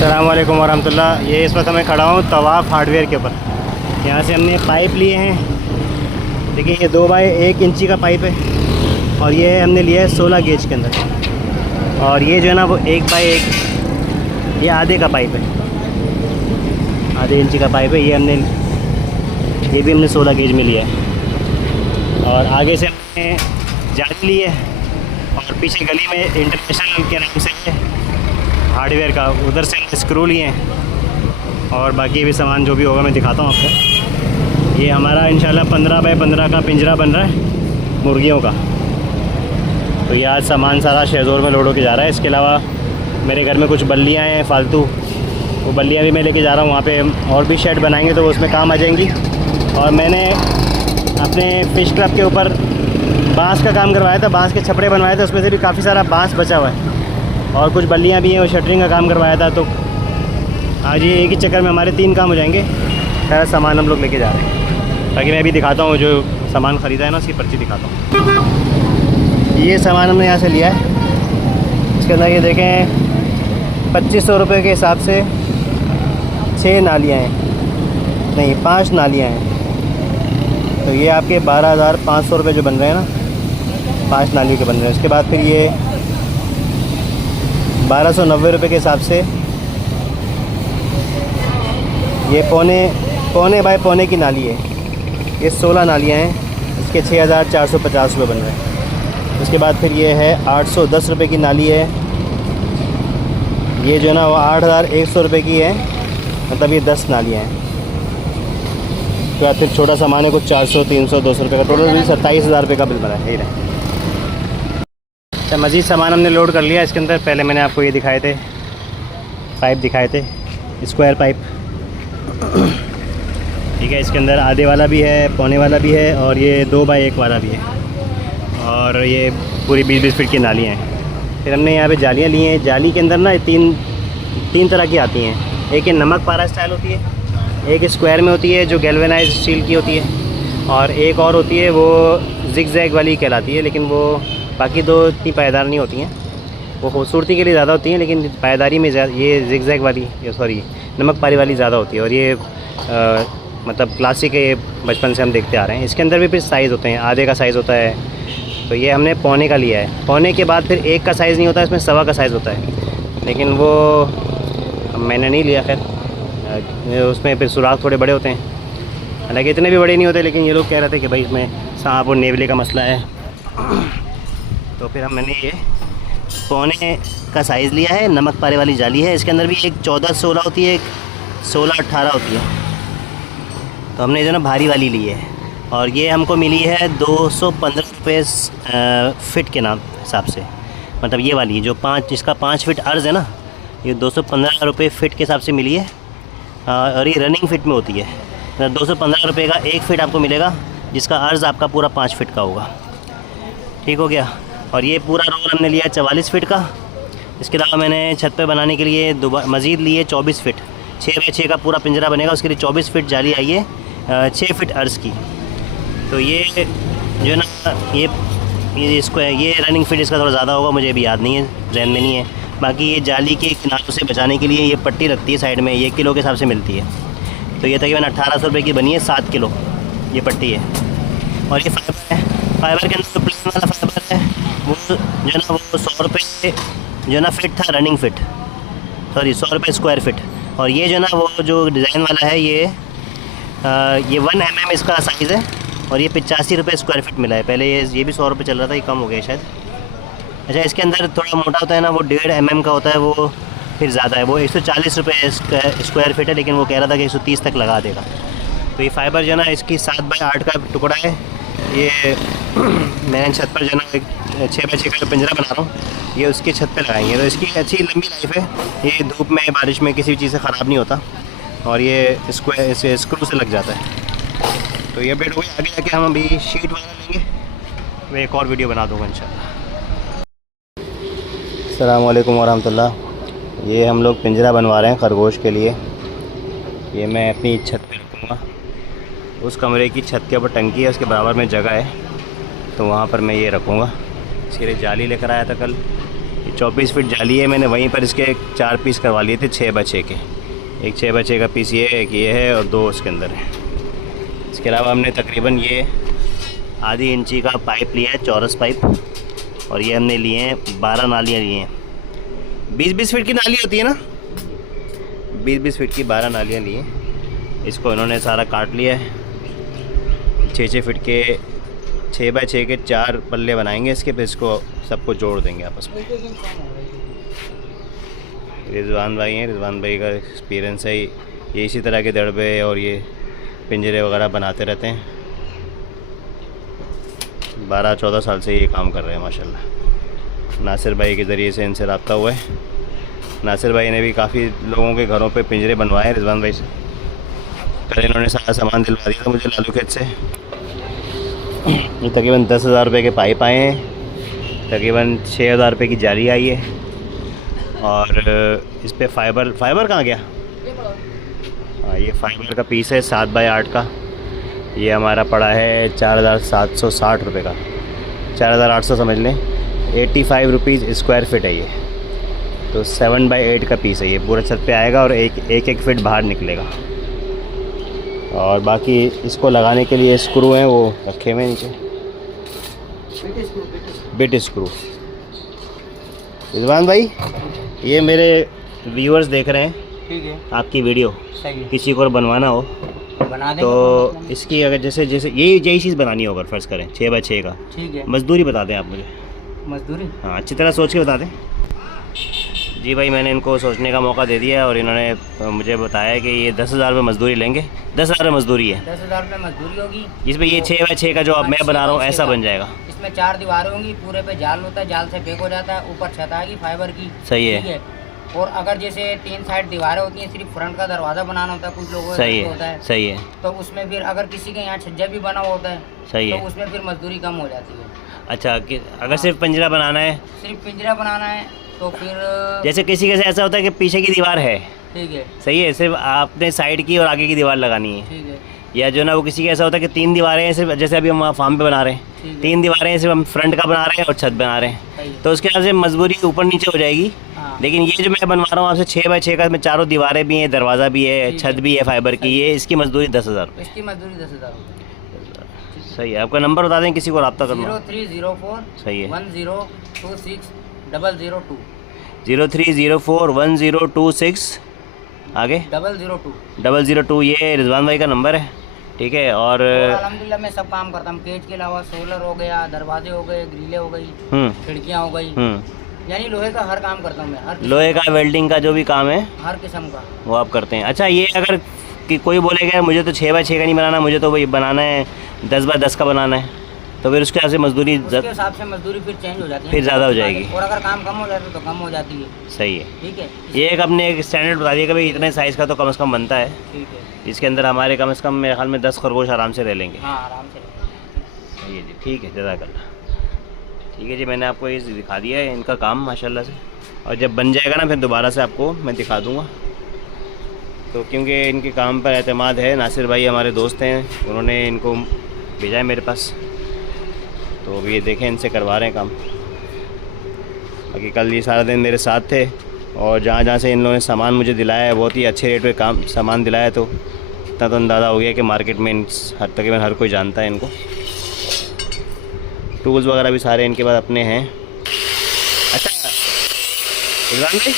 अस्सलाम वालेकुम वरहमतुल्लाह। ये इस वक्त मैं खड़ा हूँ तवाफ़ हार्डवेयर के ऊपर। यहाँ से हमने पाइप लिए हैं। देखिए ये 2 बाई 1 इंची का पाइप है और ये हमने लिया है 16 गेज के अंदर। और ये जो है ना वो 1 बाई 1 ये आधे का पाइप है, आधे इंची का पाइप है। ये भी हमने 16 गेज में लिया है। और आगे से हमने जाली ली है और पीछे गली में इंटरनेशनल के नाम से हार्डवेयर का उधर से स्क्रू लिए हैं। और बाकी भी सामान जो भी होगा मैं दिखाता हूँ आपको। ये हमारा इंशाल्लाह 15 बाई 15 का पिंजरा बन रहा है मुर्गियों का। तो ये आज सामान सारा शेज़ोर में लोड होकर जा रहा है। इसके अलावा मेरे घर में कुछ बल्लियाँ हैं फालतू, वो बल्लियाँ भी मैं लेके जा रहा हूँ। वहाँ पे और भी शेड बनाएंगे तो वो उसमें काम आ जाएंगी। और मैंने अपने फ़िश क्लब के ऊपर बांस का काम करवाया था, बांस के छपड़े बनवाए थे, उसमें से भी काफ़ी सारा बांस बचा हुआ है। और कुछ बल्लियाँ भी हैं, वो शटरिंग का काम करवाया था। तो आज ये एक ही चक्कर में हमारे 3 काम हो जाएंगे। सारा सामान हम लोग लेके जा रहे हैं। ताकि मैं भी दिखाता हूँ जो सामान ख़रीदा है ना, उसकी पर्ची दिखाता हूँ। ये सामान हमने यहाँ से लिया है। इसके अंदर ये देखें 2500 रुपये के हिसाब से 6 नालियाँ हैं, नहीं 5 नालियाँ हैं। तो ये आपके 12,500 रुपये जो बन रहे हैं ना, 5 नाली के बन रहे हैं। उसके बाद फिर ये 1290 रुपये के हिसाब से ये पौने बाय पौने की नाली है। ये 16 नालियाँ हैं, इसके 6,450 रुपये बन रहे हैं। उसके बाद फिर ये है 810 रुपये की नाली है। ये जो है ना वो 8,100 रुपये की है, मतलब ये 10 नालियाँ हैं। उसके बाद फिर छोटा सामान है कुछ 400, 300, 200 रुपये का, टोटल बिल 27,000 रुपये का बिल बना है। ये अच्छा, मज़ीद सामान हमने लोड कर लिया इसके अंदर। पहले मैंने आपको ये दिखाए थे, पाइप दिखाए थे, स्क्वायर पाइप। ठीक है, इसके अंदर आधे वाला भी है, पौने वाला भी है और ये 2 बाई 1 वाला भी है। और ये पूरी 20-20 फीट की नालियाँ हैं। फिर हमने यहाँ पे जालियाँ ली हैं। जाली के अंदर ना तीन तरह की आती हैं। एक ये नमक पारा स्टाइल होती है, एक स्क्वायर में होती है जो गैल्वेनाइज्ड स्टील की होती है, और एक और होती है वो जिग जैग वाली कहलाती है। लेकिन वो बाकी 2 इतनी पायदार नहीं होती हैं, वो खूबसूरती के लिए ज़्यादा होती हैं, लेकिन पायदारी में ये जिग जैग वाली, ये नमक पारी वाली ज़्यादा होती है। और ये मतलब क्लासिक है, ये बचपन से हम देखते आ रहे हैं। इसके अंदर भी फिर साइज़ होते हैं, आधे का साइज़ होता है। तो ये हमने पौने का लिया है। पौने के बाद फिर 1 का साइज़ नहीं होता, इसमें 1.25 का साइज़ होता है, लेकिन वो मैंने नहीं लिया। खैर उसमें फिर सुराख थोड़े बड़े होते हैं, हालांकि इतने भी बड़े नहीं होते। लेकिन ये लोग कह रहे थे कि भाई इसमें सांप और नेवले का मसला है, तो फिर मैंने ये पौने का साइज़ लिया है। नमक पारे वाली जाली है। इसके अंदर भी एक 14-16 होती है, एक 16-18 होती है। तो हमने जो ना भारी वाली ली है, और ये हमको मिली है 215 रुपये फ़िट के नाम हिसाब से। मतलब ये वाली जो 5, इसका 5 फीट अर्ज़ है ना, ये 215 रुपये फ़िट के हिसाब से मिली है। और ये रनिंग फ़िट में होती है। 215 रुपये का 1 फ़िट आपको मिलेगा, जिसका अर्ज़ आपका पूरा 5 फीट का होगा। ठीक हो गया। और ये पूरा रोल हमने लिया 44 फीट का। इसके अलावा मैंने छत पे बनाने के लिए मज़ीद लिए 24 फीट, 6 बाई 6 का पूरा पिंजरा बनेगा। उसके लिए 24 फीट जाली आई है, 6 फीट अर्ज़ की। तो ये जो है ना ये रनिंग फीट इसका थोड़ा ज़्यादा होगा, मुझे अभी याद नहीं है, जहन में नहीं है। बाकी ये जाली के किनारों से बचाने के लिए ये पट्टी रखती है साइड में, ये किलो के हिसाब से मिलती है। तो ये तकरीबन 1800 रुपये की बनी है, 7 किलो ये पट्टी है। और ये फाइबर है। फाइबर के अंदर जो प्लेन वाला फाइबर है वो जो है ना वो 100 रुपये जो है ना फिट था, रनिंग फिट, सॉरी 100 रुपये स्क्वायर फिट। और ये जो है ना वो जो डिज़ाइन वाला है ये 1 mm इसका साइज़ है, और ये 85 रुपये स्क्वायर फिट मिला है। पहले ये भी 100 रुपये चल रहा था, ये कम हो गया शायद। अच्छा, इसके अंदर थोड़ा मोटा होता है ना, वो 1.5 mm का होता है, वो फिर ज़्यादा है, वो 140 रुपये स्क्वायर फिट है। लेकिन वो कह रहा था कि 130 तक लगा देगा। तो ये फाइबर जो है ना इसकी 7 बाई 8 का टुकड़ा है। ये मैंने छत पर जो है ना 6 बाई 6 का पिंजरा बना रहा हूँ, ये उसकी छत पे लगाएंगे। तो इसकी अच्छी लंबी लाइफ है, ये धूप में बारिश में किसी चीज़ से ख़राब नहीं होता, और ये स्क्रू से लग जाता है। तो ये बेड हो गया। आगे जाके हम अभी शीट वगैरह लेंगे, मैं एक और वीडियो बना दूँगा इंशाल्लाह। अस्सलाम वालेकुम वरहमतुल्लाह। ये हम लोग पिंजरा बनवा रहे हैं खरगोश के लिए। ये मैं अपनी छत पे रखूँगा। उस कमरे की छत के ऊपर टंकी है, उसके बराबर में जगह है, तो वहाँ पर मैं ये रखूँगा। इसके लिए जाली लेकर आया था कल, 24 फीट जाली है। मैंने वहीं पर इसके 4 पीस करवा लिए थे 6 बाय 6 के। एक 6 बाय 6 का पीस ये है, एक ये है और 2 उसके अंदर है। इसके अलावा हमने तकरीबन ये आधी इंची का पाइप लिया है, चौरस पाइप, और ये हमने लिए हैं 12 नालियाँ लिए हैं। 20-20 फीट की नाली होती है ना, 20-20 फीट की 12 नालियाँ लिए हैं। इसको इन्होंने सारा काट लिया है। 6-6 फीट के 6 बाय 6 के 4 पल्ले बनाएंगे इसके, फिर इसको सबको जोड़ देंगे आपस में। रिजवान भाई हैं, रिजवान भाई का एक्सपीरियंस है, ये इसी तरह के दड़बे और ये पिंजरे वगैरह बनाते रहते हैं। 12-14 साल से ये काम कर रहे हैं माशाल्लाह। नासिर भाई के ज़रिए से इनसे रब्ता हुआ है। नासिर भाई ने भी काफ़ी लोगों के घरों पे पिंजरे बनवाए हैं रिजवान भाई से। कल इन्होंने सारा सामान दिलवा दिया था मुझे लालू खेत से। ये तकरीबन 10,000 रुपये के पाइप आए हैं, तकरीबन 6,000 रुपये की जाली आई है, और इस पर फाइबर कहाँ गया? हाँ, ये फाइबर का पीस है 7 बाय 8 का। ये हमारा पड़ा है 4,760 रुपये का, 4,800 समझ लें। 85 रुपीज़ स्क्वायर फिट है ये। तो 7 बाय 8 का पीस है ये, पूरा छत पे आएगा और एक फिट बाहर निकलेगा। और बाकी इसको लगाने के लिए स्क्रू हैं, वो रखे हुए नीचे, बिट स्क्रू। रिजवान भाई, ये मेरे व्यूअर्स देख रहे हैं, ठीक है, आपकी वीडियो, सही है। किसी को बनवाना हो बना देंगे तो इसकी अगर जैसे यही चीज़ बनानी होगा, फ़र्ज़ करें 6 बाय 6 का, ठीक है। मजदूरी बता दें आप मुझे। मजदूरी? हाँ, अच्छी तरह सोच के बता दें। जी भाई, मैंने इनको सोचने का मौका दे दिया और इन्होंने मुझे बताया कि ये 10,000 रुपये मजदूरी लेंगे। 10,000 रुपये मजदूरी है। 10,000 रुपये मजदूरी होगी। जिसमें ये 6 बाय 6 का जो अब मैं बना रहा हूँ ऐसा बन जाएगा। इसमें 4 दीवारें होंगी, पूरे पे जाल होता है, जाल से पैक हो जाता है, ऊपर छत आएगी फाइबर की। सही है। ठीक है। और अगर जैसे 3 साइड दीवारें होती हैं, सिर्फ फ्रंट का दरवाज़ा बनाना होता है, कुछ लोगों सही को है, होता है, सही है। तो उसमें फिर अगर किसी के यहाँ छज्जा भी बना हुआ होता है, सही तो है। उसमें फिर मजदूरी कम हो जाती है। अच्छा, कि अगर सिर्फ पिंजरा बनाना है, सिर्फ पिंजरा बनाना है तो फिर जैसे किसी के से ऐसा होता है कि पीछे की दीवार है, ठीक है, सही है, सिर्फ आपने साइड की और आगे की दीवार लगानी है, ठीक है, या जो ना वो किसी का ऐसा होता है कि 3 दीवारें हैं सिर्फ, जैसे अभी हम फार्म पे बना रहे हैं, ठीक है। 3 दीवारें हैं सिर्फ, हम फ्रंट का बना रहे हैं और छत बना रहे हैं, सही है। तो उसके वजह से मजबूरी ऊपर नीचे हो जाएगी। हाँ। लेकिन ये जो मैं बनवा रहा हूँ आपसे 6 बाय 6 का, इसमें चारों दीवारें भी हैं, दरवाज़ा भी है, ठीक छत है। भी है फाइबर की, ये इसकी मजदूरी 10,000 रुपये। इसकी मजदूरी 10,000 रुपये। सही है। आपका नंबर बता दें, किसी को रब्ता करना। 0304 सही है। 1026 002 03041026 आगे 002। 002, ये रिजवान भाई का नंबर है, ठीक है। और अल्हम्दुलिल्लाह मैं सब काम करता हूँ। केज के अलावा सोलर हो गया, दरवाजे हो गए, ग्रिलें हो गई, खिड़कियाँ हो गई, यानी लोहे का हर काम करता हूँ मैं। हर लोहे का, वेल्डिंग का जो भी काम है हर किस्म का वो आप करते हैं। अच्छा, ये अगर कि कोई बोलेगा मुझे तो 6 बाय 6 का नहीं बनाना, मुझे तो वही बनाना है 10 बाय 10 का बनाना है, तो फिर उसके हिसाब से मजदूरी उसके हिसाब से मजदूरी फिर चेंज हो जाती है, फिर ज़्यादा हो जाएगी। और अगर काम कम हो जाता है तो कम हो जाती है। सही है। ठीक है। ये एक अपने एक स्टैंडर्ड बता दिया कि भाई इतने साइज़ का तो कम से कम बनता है। ठीक है। इसके अंदर हमारे कम से कम मेरे ख्याल में 10 खरगोश आराम से रह लेंगे। हाँ, आराम से। सही है जी, ठीक है, जज़ाकल्लाह। ठीक है जी, मैंने आपको ये दिखा दिया है इनका काम माशाल्लाह से, और जब बन जाएगा ना फिर दोबारा से आपको मैं दिखा दूँगा। तो क्योंकि इनके काम पर एतमाद है, नासिर भाई हमारे दोस्त हैं, उन्होंने इनको भेजा है मेरे पास, तो अभी ये देखें इनसे करवा रहे हैं काम। बाकी कल ये सारा दिन मेरे साथ थे, और जहाँ जहाँ से इन लोगों ने सामान मुझे दिलाया है, बहुत ही अच्छे रेट पे काम सामान दिलाया, तो इतना तो अंदाज़ा हो गया कि मार्केट में तकरीबन हर कोई जानता है इनको। टूल्स वगैरह भी सारे इनके पास अपने हैं। अच्छा इमरान भाई,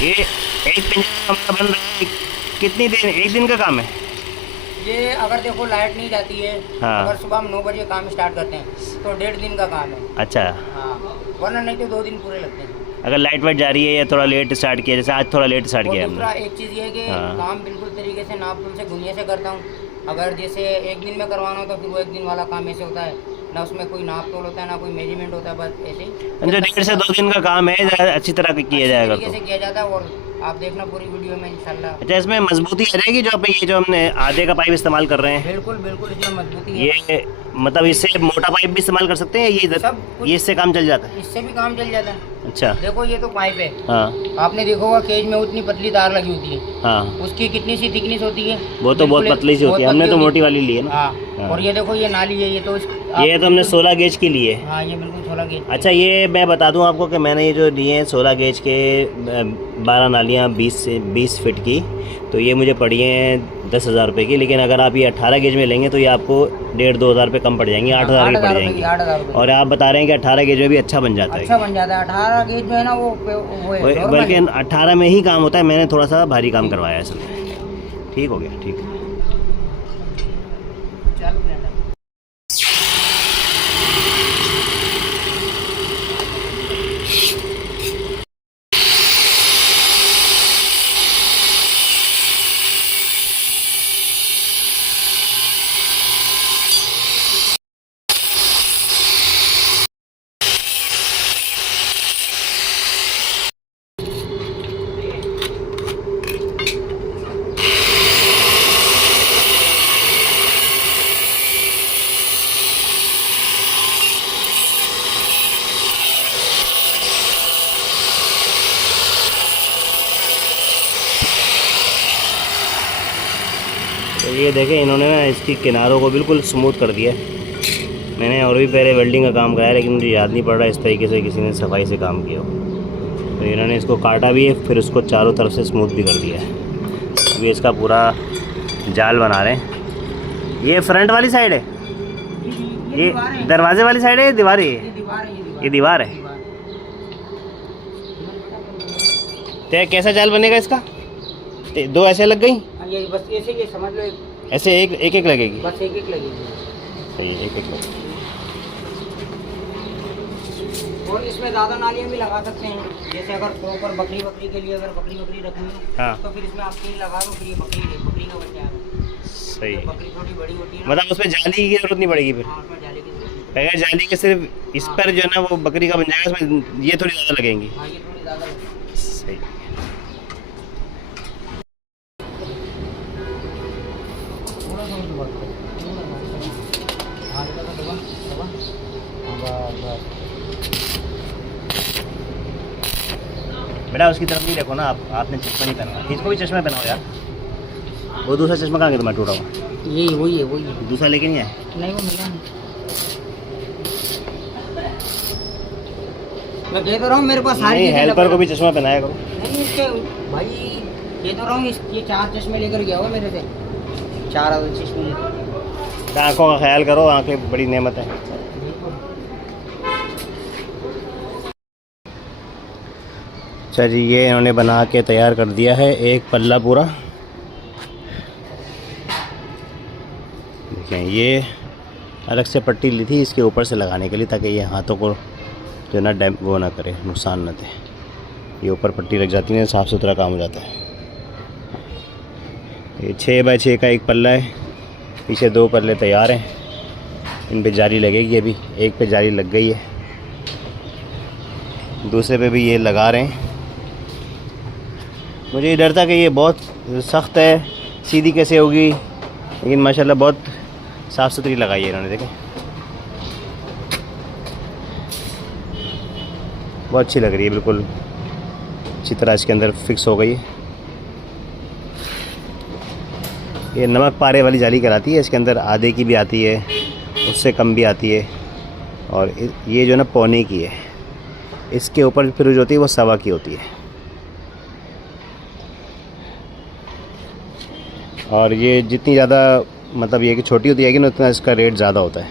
ये एक पिंजरा बन रहा है, कितनी देर, एक दिन का काम है? ये अगर देखो लाइट नहीं जाती है, हाँ। अगर सुबह हम 9 बजे काम स्टार्ट करते हैं तो 1.5 दिन का काम है। अच्छा, हाँ, वरना नहीं तो 2 दिन पूरे लगते हैं। अगर लाइट वाइट जा रही है या थोड़ा लेट स्टार्ट किया, जैसे आज थोड़ा लेट स्टार्ट और किया दूसरा हमने। एक चीज़ ये है कि हाँ। काम बिल्कुल तरीके से नाप तुम से गुनिया से करता हूँ। अगर जैसे एक दिन में करवाना हो तो फिर वो एक दिन वाला काम ऐसे होता है ना, उसमें कोई नाप तोल होता है ना कोई मेजरमेंट होता है, बस ऐसे ही। जो 1.5 से 2 दिन का काम है, अच्छी तरह किया जाएगा तरीके से तो। किया जाता है, और आप देखना पूरी वीडियो में इंशाल्लाह। अच्छा, इसमें मजबूती आ जाएगी जो ये जो हमने आधे का पाइप इस्तेमाल कर रहे हैं, बिल्कुल बिल्कुल इसमें मजबूती है। ये मतलब इससे मोटा पाइप भी इस्तेमाल कर सकते हैं, सब कुछ- ये इससे काम चल जाता है? इससे भी काम चल जाता है। अच्छा, देखो ये तो पाइप है, हाँ आपने देखा होगा केज में उतनी पतली तार लगी होती है, हाँ, उसकी कितनी सी थिकनेस होती है? वो तो बहुत बिल्कुल पतली सी होती है, बहुत हमने तो पतली मोटी वाली ली है ना। हाँ, हाँ। और ये देखो ये नाली है, ये तो ये तो हमने 16 गेज की ली है। हाँ ये बिल्कुल 16 गेज। अच्छा, ये मैं बता दूं आपको कि मैंने ये जो लिए हैं 16 गेज के 12 नालियाँ 20 फीट की, तो ये मुझे पड़ी हैं 10,000 रुपये की। लेकिन अगर आप ये 18 गेज में लेंगे तो ये आपको 1,500-2 हज़ार रुपये कम पड़ जाएंगी, 8,000 की पड़ जाएंगी। 8,000 रुपये। और आप बता रहे हैं कि 18 गेज में भी अच्छा बन जाता अच्छा बन जाता है। 18 गेज जो है ना वो है बल्कि 18 में ही काम होता है। मैंने थोड़ा सा भारी काम करवाया इसमें। ठीक हो गया, ठीक है। तो ये देखें, इन्होंने ना इसकी किनारों को बिल्कुल स्मूथ कर दिया। मैंने और भी पहले वेल्डिंग का काम कराया, लेकिन मुझे याद नहीं पड़ रहा इस तरीके से किसी ने सफाई से काम किया हो। तो इन्होंने इसको काटा भी है, फिर उसको चारों तरफ से स्मूथ भी कर दिया है। अभी इसका पूरा जाल बना रहे हैं। ये फ्रंट वाली साइड है, ये दरवाजे वाली साइड है, दीवार है, ये दीवार है। तो कैसा जाल बनेगा इसका? 2 ऐसे लग गई, ये बस ऐसे ये समझ लो, ऐसे एक लगेगी, बस एक लगेगी। सही, एक लगेगी। और इसमें ज़्यादा नालियाँ भी लगा सकते हैं, जैसे अगर प्रॉपर बकरी के लिए अगर बकरी रखनी हो, हाँ, तो फिर इसमें आप 3 लगा दो, फिर ये बकरी का बच्चा है। सही। तो बकरी थोड़ी बड़ी होती है, मतलब उसमें जाली की जरूरत नहीं पड़ेगी फिर। हाँ उसमें जाली की जरूरत नहीं। अगर जाली के सिर्फ इस पर जो है ना वो बकरी का बन जाएगा, इसमें ये थोड़ी ज़्यादा लगेंगी। हाँ ये थोड़ी ज़्यादा सही। बेटा उसकी तरफ नहीं देखो ना, आपने चश्मा नहीं पहना, इसको भी चश्मा पहनाओ यार। वो दूसरा चश्मा कहाँ गया तुम्हारा टूटा हुआ? यही वही है दूसरा लेके नहीं आए? नहीं वो मिला नहीं। मैं कह तो रहा हूँ मेरे पास सारी चीजें हेल्पर को भी चश्मा पहनाया करो। नहीं इसके भाई कह तो रहा हूँ, ये 4 चश्मे लेकर गया होगा मेरे से, 4 चश्मे। आँखों का ख्याल करो, आँखें बड़ी नेमत है। अच्छा जी, ये इन्होंने बना के तैयार कर दिया है एक पल्ला पूरा। देखें, ये अलग से पट्टी ली थी इसके ऊपर से लगाने के लिए, ताकि ये हाथों को जो ना वो ना करे, नुकसान ना दे। ये ऊपर पट्टी लग जाती है, साफ़ सुथरा काम हो जाता है। ये 6 बाय 6 का एक पल्ला है, पीछे 2 पल्ले तैयार हैं। इन पे जाली लगेगी। अभी एक पे जाली लग गई है, दूसरे पे भी ये लगा रहे हैं। मुझे ये डर था कि ये बहुत सख्त है, सीधी कैसे होगी, लेकिन माशाल्लाह बहुत साफ़ सुथरी लगाई है इन्होंने। देखें, बहुत अच्छी लग रही है, बिल्कुल अच्छी तरह इसके अंदर फिक्स हो गई है। ये नमक पारे वाली जाली कराती है, इसके अंदर आधे की भी आती है, उससे कम भी आती है, और ये जो ना पौने की है। इसके ऊपर फिर जो होती है वो 1.25 की होती है। और ये जितनी ज़्यादा मतलब ये कि छोटी होती है ना, उतना इसका रेट ज़्यादा होता है।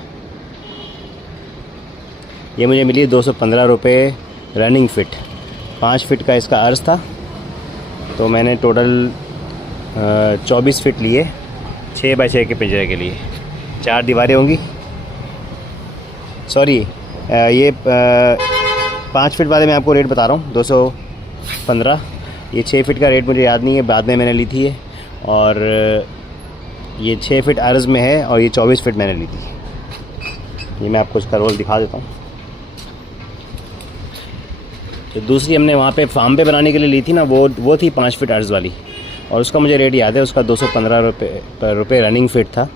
ये मुझे मिली 215 रुपये रनिंग फ़िट। 5 फीट का इसका अर्ज़ था, तो मैंने टोटल 24 फीट लिए 6 बाय 6 के पिंजरे के लिए। 4 दीवारें होंगी, सॉरी ये 5 फीट वाले मैं आपको रेट बता रहा हूँ 215। ये 6 फीट का रेट मुझे याद नहीं है, बाद में मैंने ली थी ये। और ये 6 फीट अर्ज़ में है, और ये 24 फीट मैंने ली थी। ये मैं आपको इसका रोल दिखा देता हूँ। तो दूसरी हमने वहाँ पे फार्म पे बनाने के लिए ली थी ना, वो थी 5 फीट अर्ज़ वाली, और उसका मुझे रेट याद है, उसका 215 रुपये रनिंग फ़िट था,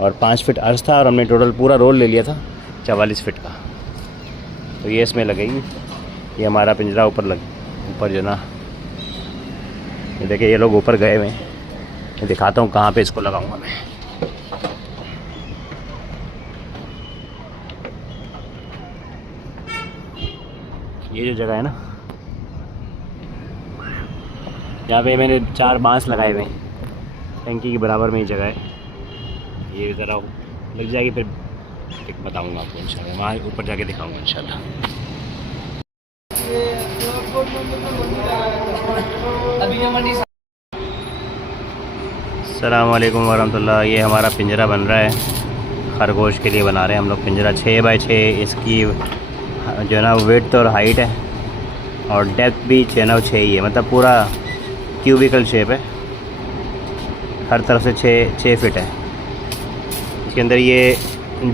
और 5 फीट अर्ज़ था, और हमने टोटल पूरा रोल ले लिया था 44 फीट का। तो ये इसमें लगेगी। ये हमारा पिंजरा ऊपर जो ना, ये देखिए ये लोग ऊपर गए हुए हैं। मैं दिखाता हूँ कहाँ पे इसको लगाऊंगा मैं। ये जो जगह है ना, यहाँ पे मैंने 4 बांस लगाए हुए हैं, टंकी के बराबर में ही जगह है। ये ज़रा लग जाएगी फिर बताऊँगा आपको इंशाल्लाह, वहाँ ऊपर जाके दिखाऊँगा इंशाल्लाह। अस्सलाम वालेकुम वरहमतुल्लाह। ये हमारा पिंजरा बन रहा है, खरगोश के लिए बना रहे हैं हम लोग पिंजरा। 6 बाई 6 इसकी जो है ना विड्थ और हाइट है, और डेप्थ भी 6 ही है, मतलब पूरा क्यूबिकल शेप है, हर तरफ से 6 फीट है। इसके अंदर ये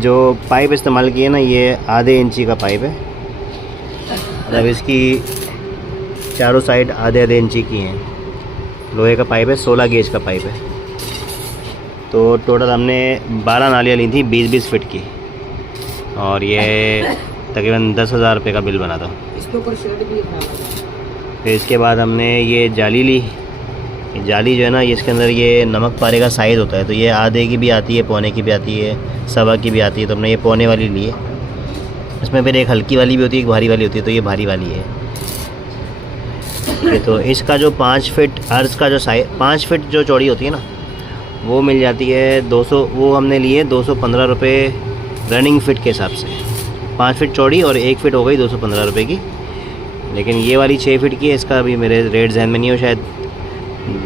जो पाइप इस्तेमाल किए ना, ये आधे इंची का पाइप है, मतलब इसकी चारों साइड आधे इंची की हैं। लोहे का पाइप है, 16 गेज का पाइप है। तो टोटल हमने 12 नालियाँ ली थी 20-20 फीट की, और ये तकरीबन 10,000 रुपये का बिल बना था। इसके ऊपर शेड भी है। फिर इसके बाद हमने ये जाली ली। ये जाली जो है ना, ये इसके अंदर ये नमक पारे का साइज़ होता है, तो ये आधे की भी आती है, पौने की भी आती है, सवा की भी आती है, तो हमने ये पौने वाली ली है। इसमें फिर एक हल्की वाली भी होती है, एक भारी वाली होती है, तो ये भारी वाली है। तो इसका जो 5 फीट अर्ज़ का जो 5 फीट जो चौड़ी होती है ना, वो मिल जाती है 200, वो हमने लिए 215 रुपये रनिंग फ़िट के हिसाब से। 5 फीट चौड़ी और 1 फीट हो गई 215 रुपये की। लेकिन ये वाली 6 फीट की है, इसका अभी मेरे रेट जहन में नहीं हो, शायद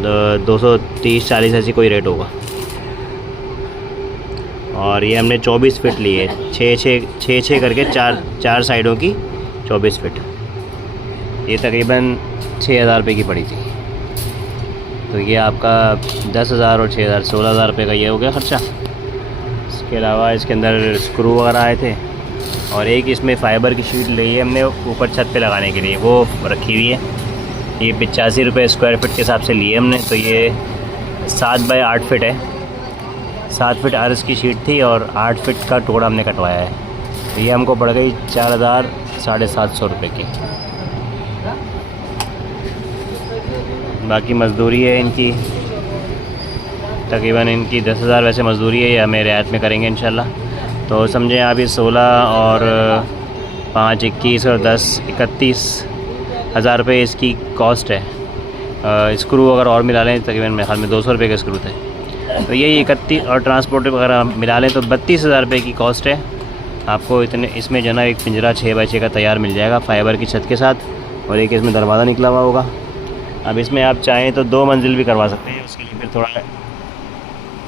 230-40 ऐसी कोई रेट होगा। और ये हमने 24 फीट ली है, 6 करके 4 साइडों की 24 फीट। ये तकरीबन 6,000 रुपये की पड़ी थी। तो ये आपका 10,000 और 6,000 16,000 रुपये का ये हो गया ख़र्चा। इसके अलावा इसके अंदर स्क्रू वगैरह आए थे, और एक इसमें फ़ाइबर की शीट ली है हमने ऊपर छत पे लगाने के लिए, वो रखी हुई है। ये 85 रुपये स्क्वायर फीट के हिसाब से लिए हमने। तो ये 7 बाई 8 फीट है, 7 फीट अर्ज़ की शीट थी और 8 फीट का टुकड़ा हमने कटवाया है। तो ये हमको पड़ गई 4,750 रुपये की। बाकी मज़दूरी है इनकी, तकरीबन इनकी 10,000 वैसे मज़दूरी है, ये हमें रियायत में करेंगे इंशाल्लाह। तो समझें आप ये 16 और 5 21 और 10 31,000 रुपये इसकी कॉस्ट है। स्क्रू अगर और मिला लें तकरीबन मेरे ख्याल में 200 रुपये के स्क्रू थे, तो यही 31 और ट्रांसपोर्ट वगैरह मिला लें तो 32,000 रुपये की कॉस्ट है आपको। इतने इसमें जो है ना एक पिंजरा 6 बाई 6 का तैयार मिल जाएगा फ़ाइबर की छत के साथ, और एक इसमें दरवाज़ा निकला हुआ होगा। अब इसमें आप चाहें तो 2 मंजिल भी करवा सकते हैं, उसके लिए फिर थोड़ा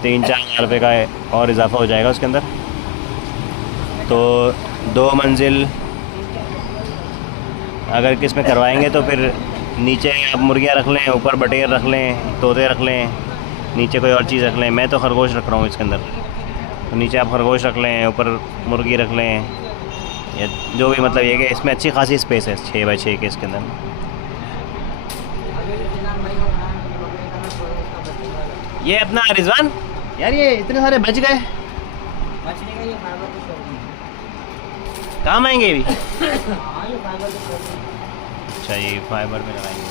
3-4 हज़ार रुपये का और इजाफा हो जाएगा उसके अंदर। तो 2 मंजिल अगर किस में करवाएंगे तो फिर नीचे आप मुर्गियाँ रख लें, ऊपर बटेर रख लें, तोते रख लें, नीचे कोई और चीज़ रख लें। मैं तो खरगोश रख रहा हूँ इसके अंदर, तो नीचे आप खरगोश रख लें, ऊपर मुर्गी रख लें, या जो भी, मतलब ये कि इसमें अच्छी खासी स्पेस है 6 बाई 6 के इसके अंदर। ये अपना रिजवान यार, ये इतने सारे बच गए, काम आएंगे भी। अच्छा, ये फाइबर में लगाएंगे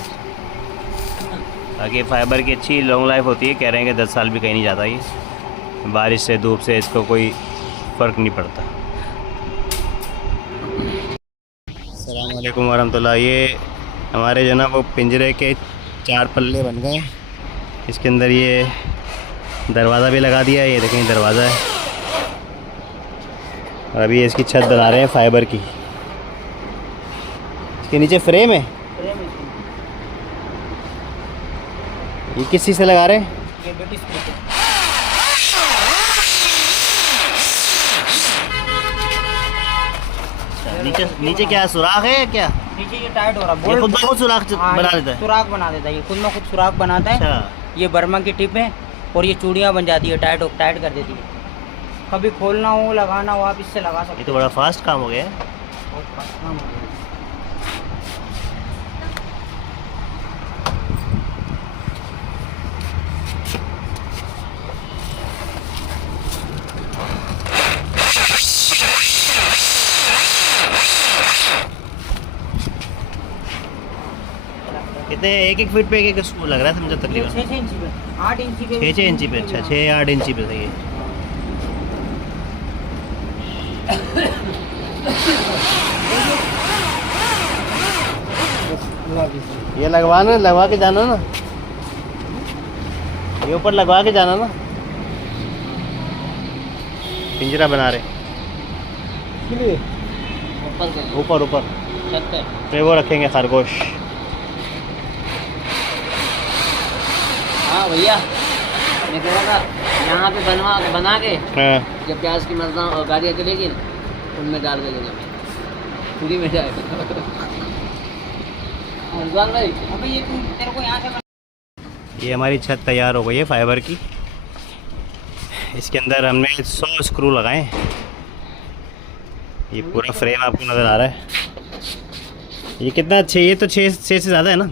ताकि फाइबर की अच्छी लॉन्ग लाइफ होती है। कह रहे हैं कि 10 साल भी कहीं नहीं जाता, ये बारिश से धूप से इसको कोई फ़र्क नहीं पड़ता। अस्सलाम वालेकुम वरहमतुल्लाह। ये हमारे जो ना वो पिंजरे के 4 पल्ले बन गए। इसके अंदर ये दरवाज़ा भी लगा दिया है, ये देखें दरवाज़ा है। और अभी इसकी छत बना रहे हैं फ़ाइबर की। इसके नीचे फ्रेम है। ये किस चीज़ से लगा रहे हैं? ये ब्रिटिश नीचे क्या सुराख है क्या? नीचे ये टाइट हो रहा है, ये खुद ब खुद सुराख बना देता है। सुराख बना देता है, ये खुद में खुद सुराख बनाता है। अच्छा। ये बर्मा की टिप है, और ये चूड़ियाँ बन जाती है, टाइट कर देती है। कभी खोलना हो, लगाना हो, आप इससे लगा सकते ये तो बड़ा फास्ट काम हो गया है। बहुत फास्ट काम हो गया। कितने 1-1 फीट पे एक स्क्रू लग रहा है समझा तकरीबन 6 इंची पे, 8 इंची पे, 6 इंची पे। अच्छा, 6-8 इंची पे सही है। ये लगवाना, लगवा के जाना ना, ये ऊपर लगवा के जाना ना। पिंजरा बना रहे ऊपर ऊपर छत पे। फिर वो रखेंगे खरगोश। हाँ भैया, मैं कह रहा था यहाँ पे बना के हाँ जब प्याज की मर्दा और गाड़ियाँ चलेगी ना, उनमें डाल के देंगे, पूरी में जाएगा। रमजान भाई, अबे ये तेरे को यहाँ से ये हमारी छत तैयार हो गई है फाइबर की। इसके अंदर हमने 100 स्क्रू लगाए हैं। ये पूरा फ्रेम आपको नज़र आ रहा है। ये कितना 6, ये तो 6 से ज़्यादा है ना,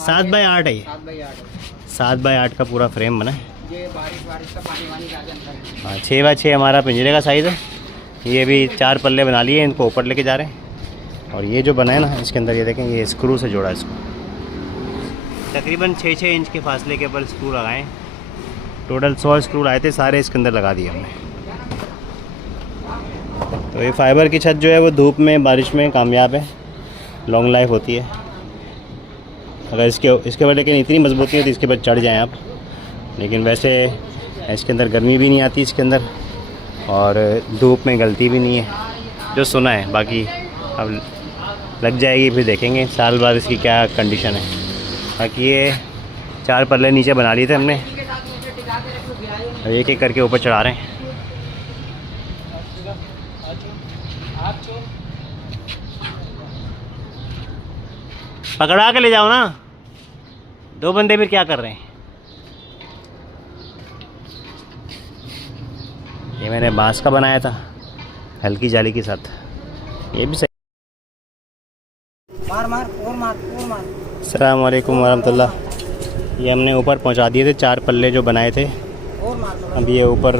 7x8 है ये। 7x8 का पूरा फ्रेम बना है। ये बारिश का पानी वानी का अंदर है। हाँ 6x6 हमारा पिंजरे का साइज़ है। ये भी 4 पल्ले बना लिए, इनको ऊपर लेके जा रहे हैं। और ये जो बना है ना, इसके अंदर ये देखें, ये स्क्रू से जोड़ा है इसको। तकरीबन 6-6 इंच के फासले के ऊपर स्क्रू लगाएं। टोटल 100 स्क्रू आए थे, सारे इसके अंदर लगा दिए हमने। तो ये फाइबर की छत जो है वो धूप में बारिश में कामयाब है, लॉन्ग लाइफ होती है। अगर इसके ऊपर लेकिन इतनी मजबूती है तो इसके ऊपर चढ़ जाएं आप, लेकिन वैसे इसके अंदर गर्मी भी नहीं आती इसके अंदर, और धूप में गलती भी नहीं है, जो सुना है। बाकी अब लग जाएगी, फिर देखेंगे साल बाद इसकी क्या कंडीशन है। बाकी ये 4 पल्ले नीचे बना लिए थे हमने, एक एक करके ऊपर चढ़ा रहे हैं। पकड़ा के ले जाओ ना, 2 बंदे फिर क्या कर रहे हैं। ये मैंने बांस का बनाया था हल्की जाली के साथ, ये भी सही। मार। अस्सलाम वालेकुम वरहमतुल्लाह। ये हमने ऊपर पहुंचा दिए थे 4 पल्ले जो बनाए थे। अब ये ऊपर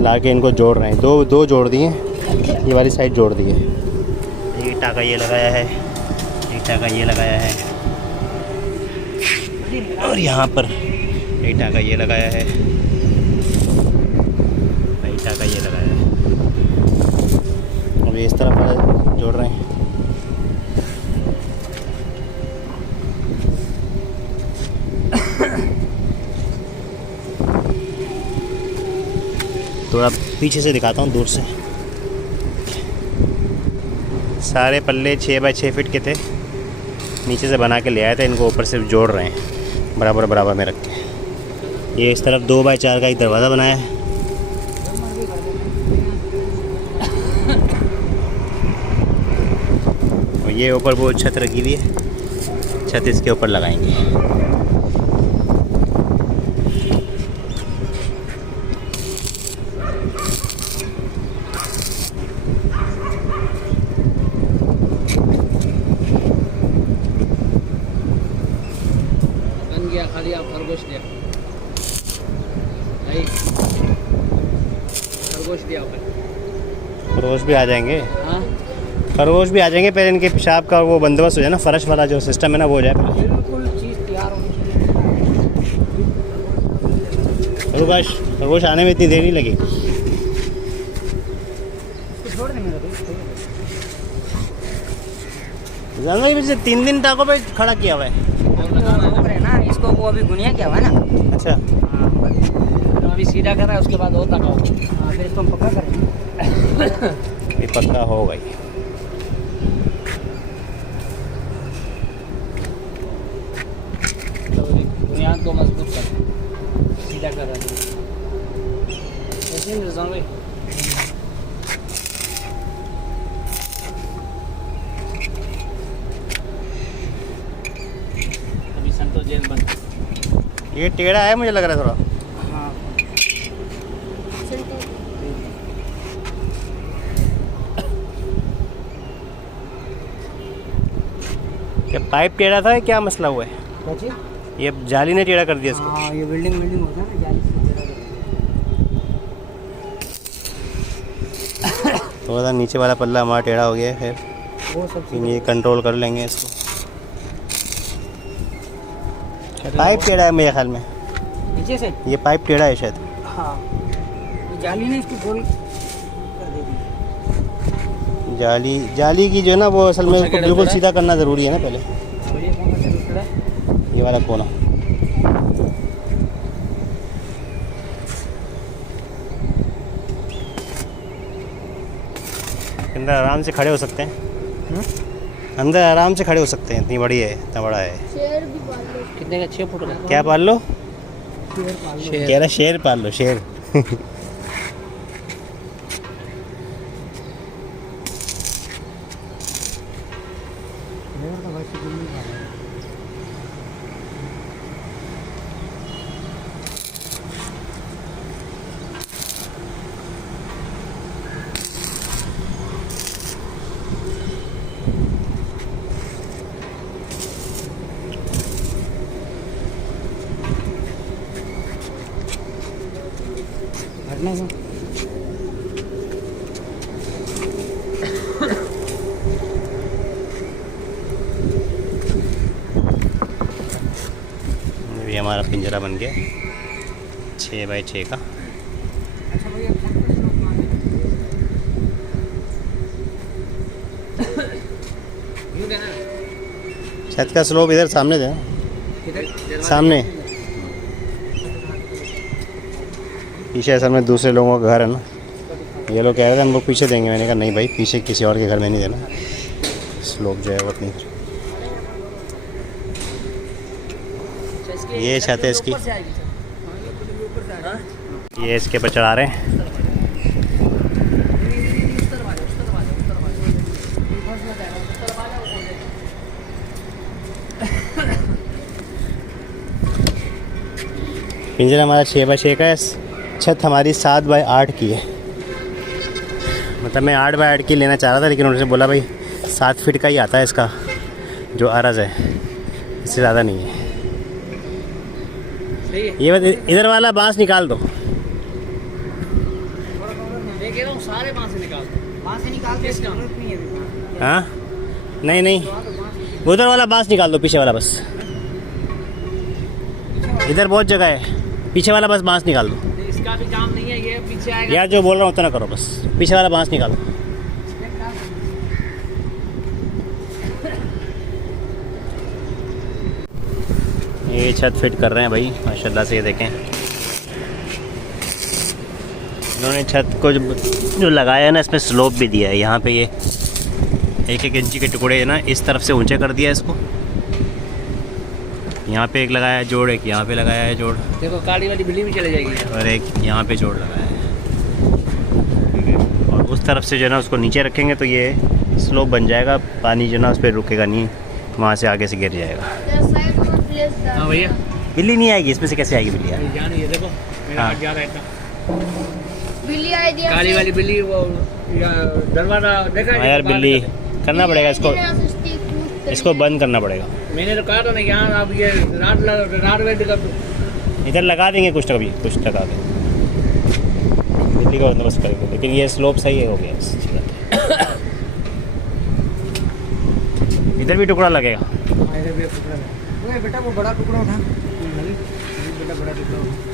ला के इनको जोड़ रहे हैं। दो जोड़ दिए, ये वाली साइड जोड़ दी है। एक टाका ये लगाया है, एक टाका ये लगाया है, और यहाँ पर एक टाका ये लगाया है, एक टाका ये लगाया है। अब इस तरफ वाला जोड़ रहे हैं। थोड़ा पीछे से दिखाता हूँ, दूर से। सारे पल्ले 6x6 फीट के थे, नीचे से बना के ले आए थे। इनको ऊपर से जोड़ रहे हैं बराबर में रख के। ये इस तरफ 2x4 का एक दरवाज़ा बनाया है। और ये ऊपर वो छत रखी हुई है, छत इसके ऊपर लगाएंगे। खाली आप खरगोश दिया, खरगोश दिया, खरगोश भी आ जाएंगे। हाँ खरगोश भी आ जाएंगे, पहले इनके पेशाब का वो बंदोबस्त हो जाए ना, फर्श वाला जो सिस्टम है ना वो हो जाए पहले। बिल्कुल चीज़ तैयार होनी चाहिए। खरगोश आने में इतनी देर नहीं लगी। छोड़ दे मेरा जानवर भी 3 दिन टाकों पे खड़ा किया हुआ है ना इसको, वो अभी गुनिया क्या हुआ है ना। अच्छा तो अभी सीधा कर रहा है, उसके बाद और तक फिर इसको हम पक्का करेंगे। ये पक्का हो गई। बुनियाद को मजबूत कर, सीधा कर रहा है भाई। अभी संतो जेल बंद। ये टेढ़ा है मुझे लग रहा है थोड़ा। हाँ क्या पाइप टेढ़ा था, क्या मसला हुआ है? ये जाली ने टेढ़ा कर दिया इसको। हाँ ये बिल्डिंग होता है ना, जाली से थोड़ा सा नीचे वाला पल्ला हमारा टेढ़ा हो गया है, फिर वो सब ये कंट्रोल कर लेंगे इसको। पाइप टेढ़ा है मेरे ख्याल में, नीचे से। ये पाइप टेढ़ा है शायद। हाँ ये जाली ने इसको गोल कर दे दी। जाली की जो है ना वो असल में इसको बिल्कुल सीधा करना ज़रूरी है ना पहले। ये वाला कोना। अंदर आराम से खड़े हो सकते हैं। अंदर आराम से खड़े हो सकते हैं, इतनी बड़ी है, इतना बड़ा है। शेर भी पाल लो। कितने का? 6 फुट का। क्या पाल लो? शेर पाल लो। कह रहा शेर पाल लो, शेर। हटना है। ये हमारा पिंजरा बन गया 6 बाई 6 का। अच्छा भैया यूँ देना। छत का स्लोप इधर सामने देना, किधर? सामने। पीछे असल में दूसरे लोगों का घर है ना, ये लोग कह रहे थे हम लोग पीछे देंगे। मैंने कहा नहीं भाई, पीछे किसी और के घर में नहीं देना, स्लोप जो है वो नहीं। ये छत है इसकी, ये इसके पर चढ़ा रहे हैं। पिंजरा हमारा 6 बाई 6 का है। छत हमारी 7 बाई 8 की है। मतलब मैं 8 बाई 8 की लेना चाह रहा था, लेकिन उन्होंने बोला भाई 7 फीट का ही आता है इसका जो अरज़ है, इससे ज़्यादा नहीं है। ये बस इधर वाला बांस निकाल दो। मैं कह रहा हूँ सारे बांस से निकाल दो। बांस से निकाल दो, इसका जरूरत नहीं है। हाँ नहीं नहीं, उधर वाला बांस निकाल दो, पीछे वाला बस। इधर बहुत जगह है, पीछे वाला बस बांस निकाल दो। इसका भी काम नहीं है, ये पीछे आएगा। यार जो बोल रहा हूँ उतना करो, बस पीछे वाला बांस निकालो। ये छत फिट कर रहे हैं भाई माशाल्लाह से। ये देखें इन्होंने छत को जो लगाया है ना, इसमें स्लोप भी दिया है। यहाँ पे ये 1-1 इंची के टुकड़े है ना, इस तरफ से ऊंचे कर दिया है इसको। यहाँ पे एक लगाया है जोड़, एक यहाँ पे लगाया है जोड़, देखो काली वाली बिल्ली भी चले जाएगी। और एक यहाँ पे जोड़ लगाया है। ठीक है, और उस तरफ से जो है ना उसको नीचे रखेंगे तो ये स्लोप बन जाएगा, पानी जो है ना उस पर रुकेगा नहीं, वहाँ से आगे से गिर जाएगा। हाँ भैया, बिल्ली नहीं आएगी इसमें से, कैसे आएगी बिल्ली यार? जान ये देखो मेरा हाँ। हाथ जा रहा है इतना। बिल्ली आई दिया काली वाली बिल्ली वो दरवाजा देखा है? हाँ यार, बिल्ली करना पड़ेगा इसको, इसको बंद करना पड़ेगा। मैंने तो कहा था ना यहाँ अब ये राड वेट कर दो। इधर लगा देंगे कुछ तो, कभी कुछ लगा देंगे, बिल्ली का बंदोबस्त करेंगे। लेकिन ये स्लोप सही हो गया बस। इधर भी टुकड़ा लगेगा। वो बेटा वो बड़ा टुकड़ा उठा, बेटा बड़ा टुकड़ा उठा।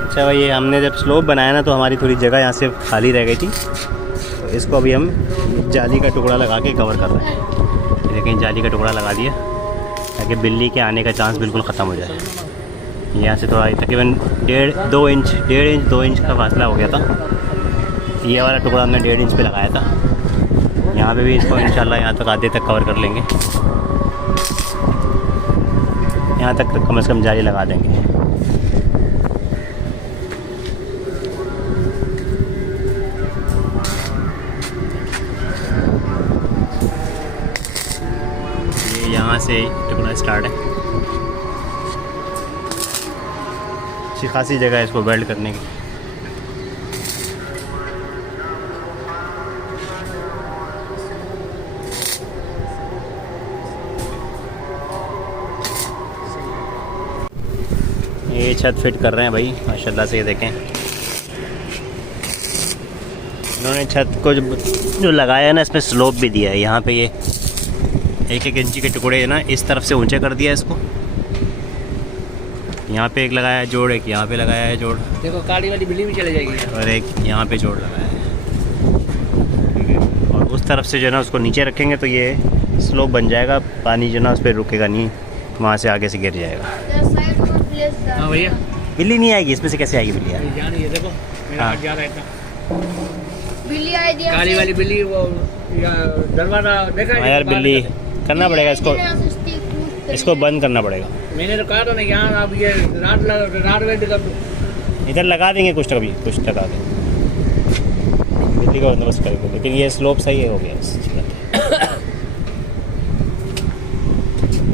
अच्छा भाई, ये हमने जब स्लोप बनाया ना तो हमारी थोड़ी जगह यहाँ से खाली रह गई थी, तो इसको अभी हम जाली का टुकड़ा लगा के कवर कर रहे हैं। लेकिन जाली का टुकड़ा लगा दिया ताकि बिल्ली के आने का चांस बिल्कुल ख़त्म हो जाए। यहाँ से थोड़ा तकरीबन 1.5 इंच का फासला हो गया था। ये वाला टुकड़ा हमने 1.5 इंच पे लगाया था। यहाँ पे भी इसको इंशाल्लाह यहाँ तक आधे तक कवर कर लेंगे। यहाँ तक कम से कम जाली लगा देंगे। ये यहाँ से टुकड़ा स्टार्ट है। अच्छी खासी जगह है इसको वेल्ड करने की। ये छत फिट कर रहे हैं भाई माशाल्लाह से। ये देखें इन्होंने छत को जो लगाया है ना, इसमें स्लोप भी दिया है। यहाँ पे ये 1-1 इंची के टुकड़े है ना, इस तरफ से ऊंचे कर दिया है इसको। यहाँ पे एक लगाया है जोड़, एक यहाँ पे लगाया है जोड़, देखो काली वाली बिल्ली भी चले जाएगी और एक यहाँ पे जोड़ लगाया है। ठीक है, और उस तरफ से जो है ना उसको नीचे रखेंगे तो ये स्लोप बन जाएगा, पानी जो ना उस पर रुकेगा नहीं, वहाँ से आगे से गिर जाएगा। हाँ भैया, बिल्ली नहीं आएगी इसमें से, कैसे आएगी बिल्ली यार? ये देखो मेरा हाँ। हाथ जा रहा है इतना। बिल्ली आई दिया काली वाली बिल्ली वो दरवाजा देखा है? हाँ यार बिल्ली करना पड़ेगा इसको, इसको बंद करना पड़ेगा। मैंने तो कहा था ना यहाँ अब ये रात वेट कर दो। इधर लगा देंगे कुछ लगा देंगे, बिल्ली का बंदोबस्त करेंगे, लेकिन ये स्लोप सही है, हो गया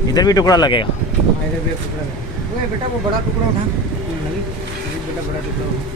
इधर भी टुकड़ा लगेगा। इधर भी टुकड़ा है। ओए बेटा वो बड़ा टुकड़ा उठा, बेटा बड़ा टुकड़ा उठा।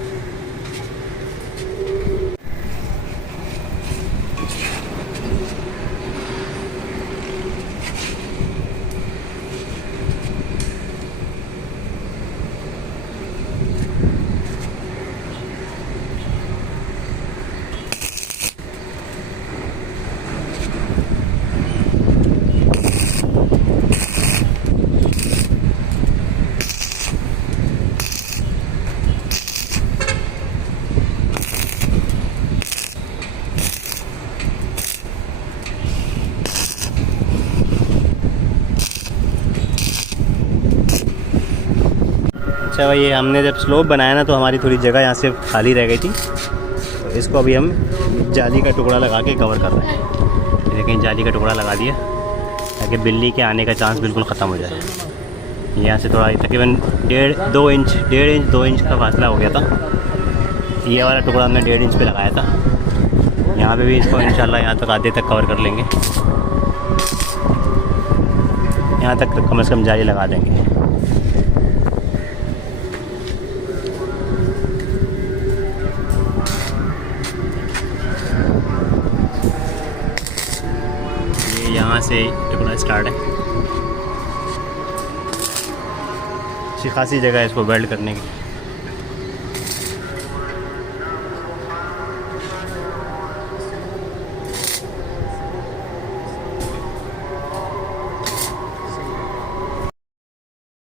अच्छा भाई, ये हमने जब स्लोप बनाया ना तो हमारी थोड़ी जगह यहाँ से खाली रह गई थी, तो इसको अभी हम जाली का टुकड़ा लगा के कवर कर रहे हैं। लेकिन जाली का टुकड़ा लगा दिया ताकि बिल्ली के आने का चांस बिल्कुल ख़त्म हो जाए। यहाँ से थोड़ा तकरीबन 1.5 इंच का फासला हो गया था। ये वाला टुकड़ा हमने 1.5 इंच पे लगाया था। यहाँ पे भी इसको इंशाल्लाह यहाँ तक आधे तक कवर कर लेंगे, यहाँ तक कम से कम जाली लगा देंगे। ये यहाँ से टुकड़ा स्टार्ट है। अच्छी खासी जगह है इसको वेल्ड करने की।